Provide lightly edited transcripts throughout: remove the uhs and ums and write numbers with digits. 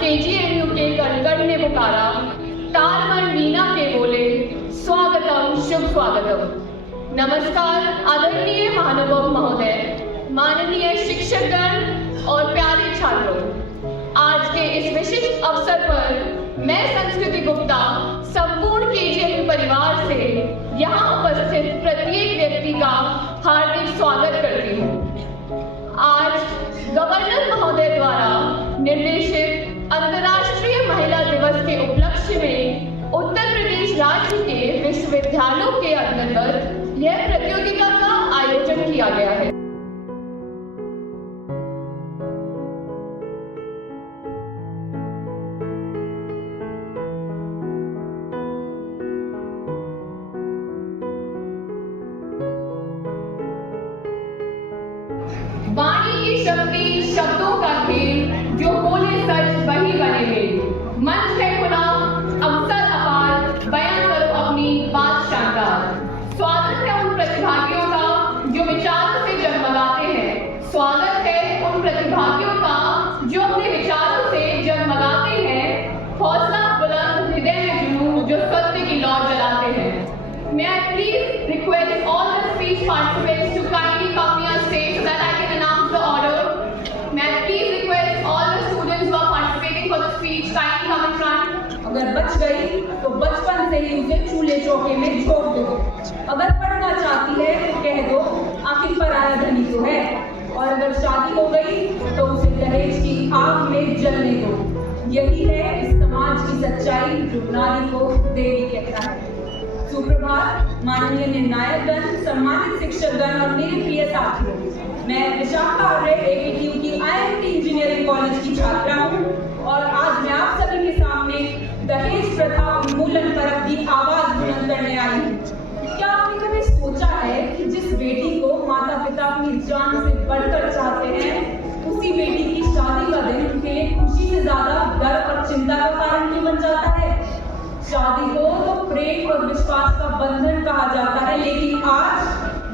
KGMU के कणकण ने पुकारा, तारमन वीणा के बोले, स्वागतम शुभ स्वागतम। नमस्कार आदरणीय महानुभाव महोदय, माननीय शिक्षकगण और प्यारे छात्रों, आज के इस विशिष्ट अवसर पर मैं संस्कृति गुप्ता संपूर्ण KGMU परिवार से यहाँ उपस्थित प्रत्येक व्यक्ति का हार्दिक स्वागत करती हूँ। आज गवर्नर महोदय द्वारा निर्देशित अंतर्राष्ट्रीय महिला दिवस के उपलक्ष्य में उत्तर प्रदेश राज्य के विश्वविद्यालयों के अंतर्गत यह प्रतियोगिता का आयोजन किया गया है। वाणी की शक्ति, शब्दों का खेल, जो बोले सच वही बने मेल। मंच है खुला, अवसर अपार, बयां करो अपनी बात शानदार। स्वागत है उन प्रतिभागियों का जो विचारों से जगमगाते हैं। स्वागत है उन प्रतिभागियों का जो अपने विचारों से जगमगाते हैं। हौसला बुलंद, हृदय में जुनून, जो सत्य की लौ जलाते हैं। May I please request all the speech participants to kindly come near stage so that I can announce the order. May I please request all the students who are participating for the speech kindly come in front. अगर बच गई तो बचपन से ही उसे चूल्हे चौके में झोंक दो। अगर पढ़ना चाहती है तो कह दो, आखिर पराया धनी तो है। और अगर शादी हो गई तो उसे दहेज की आग में जलने दो। यही है इस समाज की सच्चाई जो नारी को देवी कहता है। सुप्रभात माननीय निर्णायकगण, सम्मानित शिक्षकगण और मेरे प्रिय साथियों। मैं विशाखा आर्य AKTU की IMT इंजीनियरिंग कॉलेज की छात्रा हूँ और आज मैं आप सभी के सामने दहेज प्रथा उन्मूलन पर अपनी आवाज बुलंद करने आई हूँ। क्या आपने कभी सोचा है कि जिस बेटी को माता पिता अपनी जान से बढ़कर चाहते हैं, उसी बेटी की शादी का दिन उनके लिए खुशी से ज्यादा डर और चिंता का कारण क्यों बन जाता है? शादी को तो प्रेम और विश्वास का बंधन कहा जाता है, लेकिन आज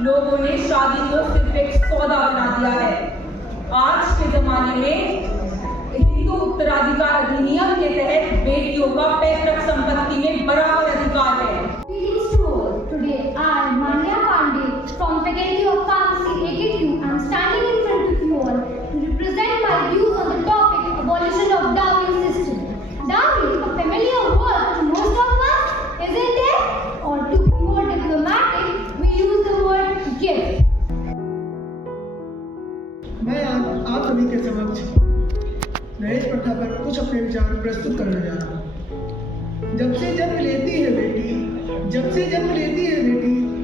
लोगों ने शादी को सिर्फ एक सौदा बना दिया है। आज के जमाने में हिंदू उत्तराधिकार अधिनियम के तहत बेटियों का पैतृक संपत्ति में बराबर अधिकार है। Today I, Manya Pandey, from Faculty of Pharmacy AKTU, am standing in front of you all to represent my views on the topic abolition of dowry system. Dowry, a familiar word to most of us, isn't it? Or to be more diplomatic, we use the word gift. मैं आप सभी के समक्ष दहेज प्रथा पर कुछ अपने विचार प्रस्तुत करने जा रहा हूँ। जब से जन्म लेती है बेटी,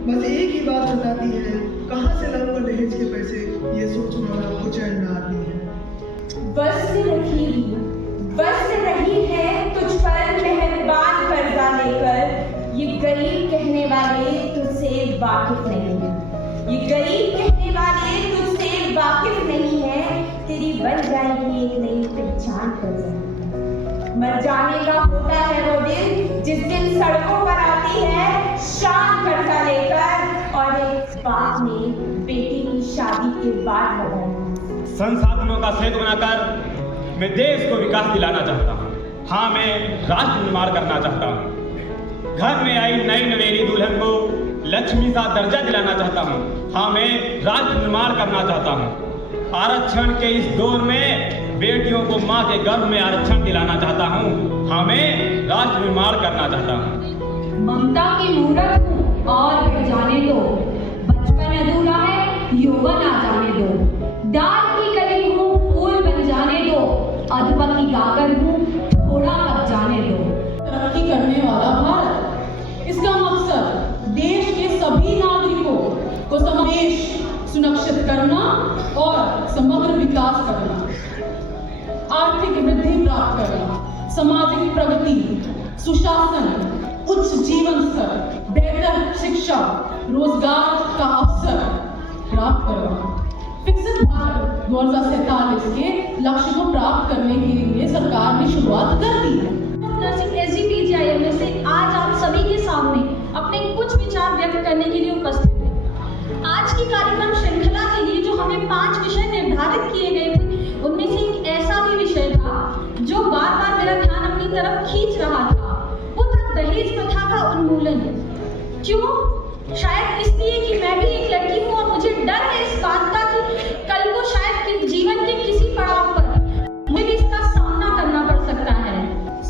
बस एक ही बात बताती है, कहाँ से लाऊंगा दहेज के पैसे, ये सोचने वाला कुछ चैन में आती है। बस रही है तुझ पर मेहरबान कर्जा लेकर, ये गरीब कहने वाले तुझसे वाकिफ नहीं है, तेरी बन जाएगी एक नई पहचान कर। मर जाने का होता है वो दिन जिस दिन सड़कों पर आती है शान कर्जा लेकर और एक बाप ने बेटी की शादी के बाद लगाया। संसाधनों का सेतु बनाकर मैं देश को विकास दिलाना चाहता हूँ। हाँ, मैं राष्ट्र निर्माण करना चाहता हूँ। घर में आई नई नवेली दुल्हन को लक्ष्मी सा दर्जा दिलाना चाहता हूँ। हाँ, मैं राष्ट्र निर्माण करना चाहता हूँ। आरक्षण के इस दौर में बेटियों को माँ के गर्भ में आरक्षण दिलाना चाहता हूँ। हाँ, मैं राष्ट्र निर्माण करना चाहता हूँ। ममता की मूरत हूँ और बढ़ जाने दो, बचपन अधूरा है यौवन आ जाने दो। डाल की कली हूँ फूल बन जाने दो, अधपकी गाकर हूँ थोड़ा पक जाने दो। तरक्की करने वाला भारत, इसका मकसद देश के सभी नागरिकों को समावेश सुनिश्चित करना और समग्र विकास करना, आर्थिक वृद्धि प्राप्त करना, सामाजिक प्रगति, सुशासन, उच्च जीवन स्तर, बेहतर शिक्षा, रोजगार का अवसर प्राप्त करना। विकसित भारत 2047 के लक्ष्य को प्राप्त करने के लिए सरकार ने शुरुआत कर दी है। SGPGIM से आज आप सभी के सामने अपने कुछ विचार व्यक्त करने के लिए उपस्थित हैं। आज की कार्यक्रम श्रृंखला के लिए जो हमें 5 विषय निर्धारित किए गए थे, उनमें से एक ऐसा भी विषय था जो बात तरफ खींच रहा था वो था दहेज प्रथा का उन्मूलन। क्यों? शायद इसलिए कि मैं भी एक लड़की हूँ और मुझे डर है इस बात का कि कल को शायद जीवन के किसी पड़ाव पर मुझे भी इसका सामना करना पड़ सकता है।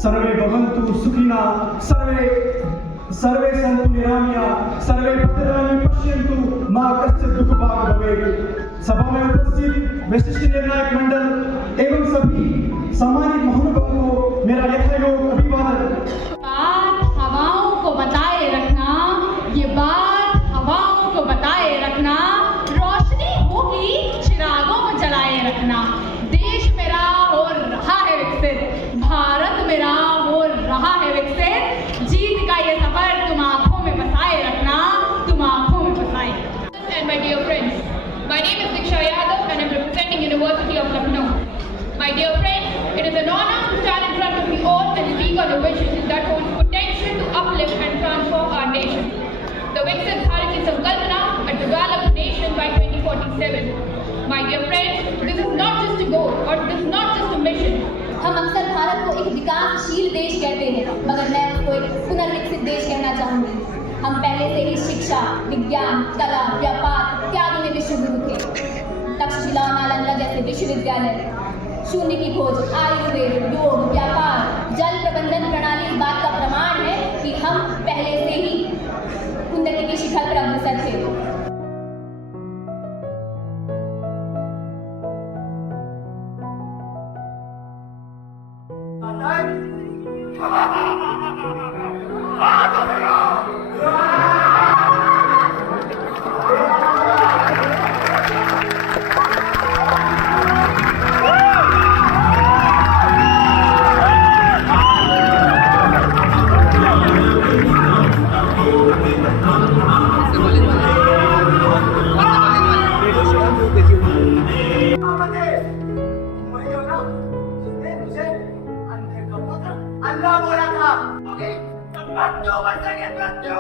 सर्वे भवन्तु सुखिनः, सर्वे सन्तु निरामयाः, सर्वे भद्राणि पश्यन्तु, मा कश्चित् दुःखभाग् भवेत्। सभा में उपस्थित विशिष्ट निर्णायक मंडल एवं सभी सम्मानित महानुभावों को मेरा यथायोग्य अभिवादन। बात हवाओं को बताए रखना, ये बात हवाओं को बताए रखना, रोशनी होगी चिरागों को जलाए रखना। देश मेरा हो रहा है विकसित, भारत मेरा हो रहा है विकसित, जीत का ये सफर तुम आंखों में बसाए रखना, तुम आंखों में बसाए रखना। And my dear friends, my name is Diksha Yadav and I am representing University of Lucknow. My dear friends, it is an honor to stand in front of you all and speak on a vision that holds potential to uplift and transform our nation. The Viksit Bharat ki Sankalpana, a developed nation by 2047. My dear friends, this is not just a goal or this is not just a mission. हम अक्सर भारत को एक विकासशील देश कहते हैं, मगर मैं उसको एक पुनर्विकसित देश कहना चाहूंगी। हम पहले से ही शिक्षा, विज्ञान, कला, व्यापार इत्यादि में विश्व गुरु थे। तक्षशिला और नालंदा जैसे विश्वविद्यालय, शून्य की खोज, आयुर्वेद, योग, व्यापार, जल प्रबंधन प्रणाली इस बात का प्रमाण है कि हम पहले से ही उन्नति के शिखर पर अग्रसर थे। अल्लाह बोला था, मृत्यु बच सके मृत्यु।